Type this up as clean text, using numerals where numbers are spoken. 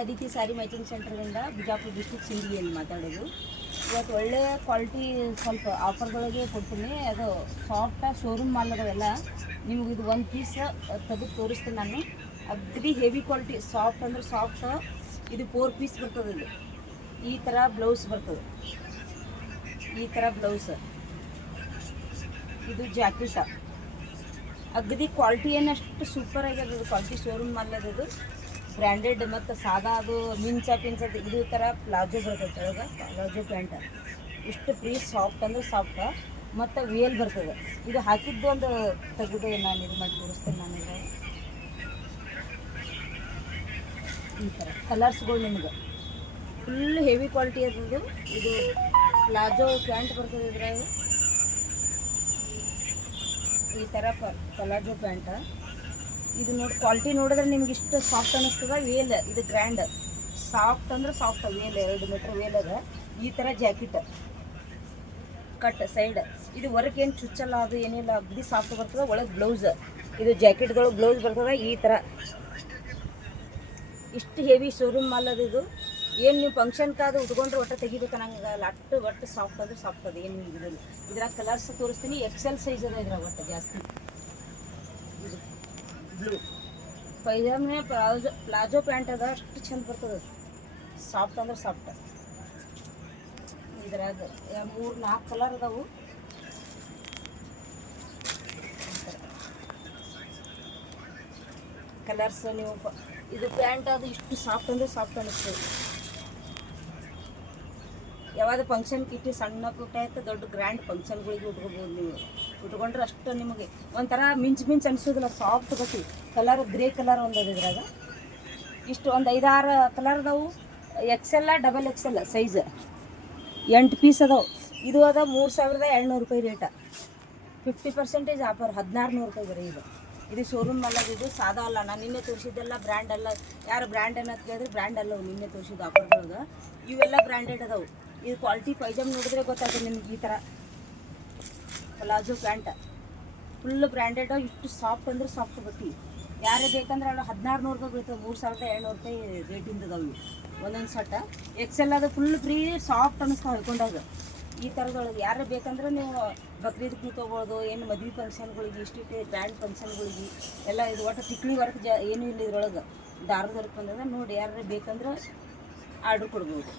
Aditi sari matching ಸೆಂಟರ್ನಿಂದ Bijapur district ಸಿಂದಗಿಯಲ್ಲಿ ಮಾತಾಡೋದು. ಇವತ್ತು ಒಳ್ಳೆಯ ಕ್ವಾಲಿಟಿ ಸ್ವಲ್ಪ ಆಫರ್ಗಳಿಗೆ ಕೊಡ್ತೀನಿ. ಅದು ಸಾಫ್ಟಾಗಿ ಶೋರೂಮ್ ಮಾಲ್ ಅದಾವೆಲ್ಲ. ನಿಮ್ಗೆ ಇದು ಒಂದು ಪೀಸ್ ತೆಗೆದು ತೋರಿಸ್ತೀನಿ ನಾನು. ಅಗ್ದಿ ಹೆವಿ ಕ್ವಾಲಿಟಿ, ಸಾಫ್ಟ್ ಅಂದ್ರೆ ಸಾಫ್ಟ್. ಇದು 4 ಪೀಸ್ ಬರ್ತದೆ. ಇದು ಈ ಥರ ಬ್ಲೌಸ್ ಬರ್ತದೆ. ಈ ಥರ ಬ್ಲೌಸ್, ಇದು ಜಾಕೆಟ್. ಅಗದಿ ಕ್ವಾಲಿಟಿ ಏನಷ್ಟು ಸೂಪರ್ ಆಗ್ಯದ. ಕ್ವಾಲಿಟಿ ಶೋರೂಮ್ ಮಾಲ್ ಅದು, ಬ್ರ್ಯಾಂಡೆಡ್. ಮತ್ತು ಸಾದಾ ಅದು ಮಿಂಚದ ಇದು ಥರ ಪ್ಲಾಜೋ ಬರ್ತದೆ ಒಳಗೆ, ಪ್ಲಾಜೋ ಪ್ಯಾಂಟ್. ಇಷ್ಟು ಫ್ರೀ ಸಾಫ್ಟ್ ಅಂದ್ರೆ ಸಾಫ್ಟ್. ಮತ್ತು ವೇಲ್ ಬರ್ತದೆ. ಇದು ಹಾಕಿದ್ದು ಒಂದು ತೆಗೆದು ನಾನು ಇದು ಮಾಡಿ ತೋರಿಸ್ತೇನೆ. ನಾನು ಈ ಥರ ಕಲರ್ಸ್ಗಳು ನಿಮ್ಗೆ ಫುಲ್ ಹೆವಿ ಕ್ವಾಲಿಟಿ ಅದು. ಇದು ಪ್ಲಾಜೋ ಪ್ಯಾಂಟ್ ಬರ್ತದೆ. ಇದ್ರಾಗ ಈ ಥರ ಪ್ಲಾಜೋ ಪ್ಯಾಂಟ್. ಇದು ನೋಡಿ ಕ್ವಾಲಿಟಿ ನೋಡಿದ್ರೆ ನಿಮ್ಗೆ ಇಷ್ಟು ಸಾಫ್ಟ್ ಅನ್ನಿಸ್ತದ. ವೇಲ್ ಇದು ಗ್ರ್ಯಾಂಡ್ ಸಾಫ್ಟ್ ಅಂದ್ರೆ ಸಾಫ್ಟ್. ವೇಲ್ 2 ಮೀಟ್ರ್ ವೇಲ್ ಅದ. ಈ ಥರ ಜಾಕೆಟ್ ಕಟ್ ಸೈಡ್. ಇದು ವರ್ಕ್ ಏನು ಚುಚ್ಚಲ್ಲ, ಅದು ಏನಿಲ್ಲ, ಅಗ್ದಿ ಸಾಫ್ಟ್ ಬರ್ತದೆ. ಒಳಗೆ ಬ್ಲೌಸ್, ಇದು ಜಾಕೆಟ್ಗಳು ಬ್ಲೌಸ್ ಬರ್ತದೆ. ಈ ಥರ ಇಷ್ಟು ಹೆವಿ ಶೋರೂಮ್ ಮಾಲ್ ಅದು. ಇದು ಏನು ನೀವು ಫಂಕ್ಷನ್ಕಾದು ಉಟ್ಕೊಂಡ್ರೆ ಒಟ್ಟು ತೆಗಿಬೇಕನ್ನಂಗಿಲ್ಲ. ಒಟ್ಟು ಸಾಫ್ಟ್ ಅಂದ್ರೆ ಸಾಫ್ಟ್ ಅದು. ಏನು ಇದರಲ್ಲಿ ಇದ್ರಾಗ ಕಲರ್ಸ್ ತೋರಿಸ್ತೀನಿ. ಎಕ್ಸೆಲ್ ಸೈಜ್ ಅದ ಇದ್ರಾಗ ಒಟ್ಟು ಜಾಸ್ತಿ. ಇದು ಬ್ಲೂ ಪೈಜಾಮೆ ಪ್ಲಾಜೋ ಪ್ಯಾಂಟ್ ಅದ. ಅಷ್ಟು ಚಂದ ಬರ್ತದೆ. ಸಾಫ್ಟ್ ಅಂದ್ರೆ ಸಾಫ್ಟ್. ಇದ್ರಾಗ 3-4 ಕಲರ್ ಅದಾವು. ಕಲರ್ಸ್ ನೀವು ಇದು ಪ್ಯಾಂಟ್ ಅದು ಇಷ್ಟು ಸಾಫ್ಟ್ ಅಂದರೆ ಸಾಫ್ಟ್ ಅನ್ನಿಸ್ತದೆ. ಯಾವಾಗ ಫಂಕ್ಷನ್ ಕಿಟ್ಟಿ ಸಣ್ಣ ಪುಟ್ಟ ಆಯ್ತು, ದೊಡ್ಡ ಗ್ರ್ಯಾಂಡ್ ಫಂಕ್ಷನ್ಗಳಿಗೆ ಉಟ್ಕೋಬೋದು. ನೀವು ಉಟ್ಕೊಂಡ್ರೆ ಅಷ್ಟು ನಿಮಗೆ ಒಂಥರ ಮಿಂಚ್ ಅನಿಸೋದಿಲ್ಲ. ಸಾಫ್ಟ್ ಗತಿ. ಕಲರ್ ಗ್ರೇ ಕಲರ್ ಒಂದದ. ಇದ್ರಾಗ ಇಷ್ಟು ಒಂದು 5-6 ಕಲರ್ ಅದಾವು. XL XXL ಸೈಜ್ 8 ಪೀಸ್ ಅದಾವೆ. ಇದು ಅದ 3,200 ರೂಪಾಯಿ ರೇಟ. 50% ಆಫರ್, 1,600 ರೂಪಾಯಿ ಬರೀ. ಇದು ಶೋರೂಮ್ ಅಲ್ಲ. ಇದು ಸಾದಾ ಅಲ್ಲ. ನಾನು ನಿನ್ನೆ ತೋರಿಸಿದ್ದೆಲ್ಲ ಬ್ರ್ಯಾಂಡ್ ಅಲ್ಲ. ಯಾರು ಬ್ರ್ಯಾಂಡ್ ಅನ್ನೋದು ಕೇಳಿದ್ರೆ ಬ್ರ್ಯಾಂಡ್ ಅಲ್ಲವು. ನಿನ್ನೆ ತೋರಿಸಿದ್ದು ಆಫರ್ದೊಳಗೆ ಇವೆಲ್ಲ ಬ್ರ್ಯಾಂಡೆಡ್ ಅದಾವೆ. ಇದು ಕ್ವಾಲಿಟಿ ಪೈಜಾಮ್ ನೋಡಿದ್ರೆ ಗೊತ್ತಾಗ್ತದೆ ನಿಮ್ಗೆ. ಈ ಥರ ಪ್ಲಾಜೋ ಪ್ಯಾಂಟ್ ಫುಲ್ ಬ್ರ್ಯಾಂಡೆಡ್. ಇಷ್ಟು ಸಾಫ್ಟ್ ಅಂದ್ರೆ ಸಾಫ್ಟ್ ಬಟ್ಟಿ. ಯಾರೇ ಬೇಕಂದ್ರೆ ಅವ್ರು 1,600 ರೂಪಾಯಿ ಬೀಳ್ತದೆ. 3,200 ರೂಪಾಯಿ ರೇಟಿಂದ ಅದಾವೆ ಒಂದೊಂದು ಸಟ್ಟ. XL ಅದು ಫುಲ್ ಫ್ರೀ ಸಾಫ್ಟ್ ಅನ್ನಿಸ್ತಾವೆ ಹೊಯ್ಕೊಂಡಾಗ. ಈ ಥರದೊಳಗೆ ಯಾರೇ ಬೇಕಂದ್ರೆ ನೀವು ಬಕ್ರೀದ್ಗೂ ತೊಗೊಳ್ಬೋದು. ಏನು ಮದುವೆ ಫಂಕ್ಷನ್ಗಳಿಗೆ, ಇಷ್ಟಿಟ್ಟು ಗ್ರ್ಯಾಂಡ್ ಫಂಕ್ಷನ್ಗಳಿಗೆ ಎಲ್ಲ. ಇದು ಒಟ್ಟು ತಿಕ್ಳಿ ವರ್ಕ್ ಏನೂ ಇಲ್ಲ ಇದ್ರೊಳಗೆ. ದಾರದ ವರ್ಕ್ ಬಂದಾಗ ನೋಡಿ. ಯಾರೇ ಬೇಕಂದ್ರೆ ಆರ್ಡ್ರ್ ಕೊಡ್ಬೋದು.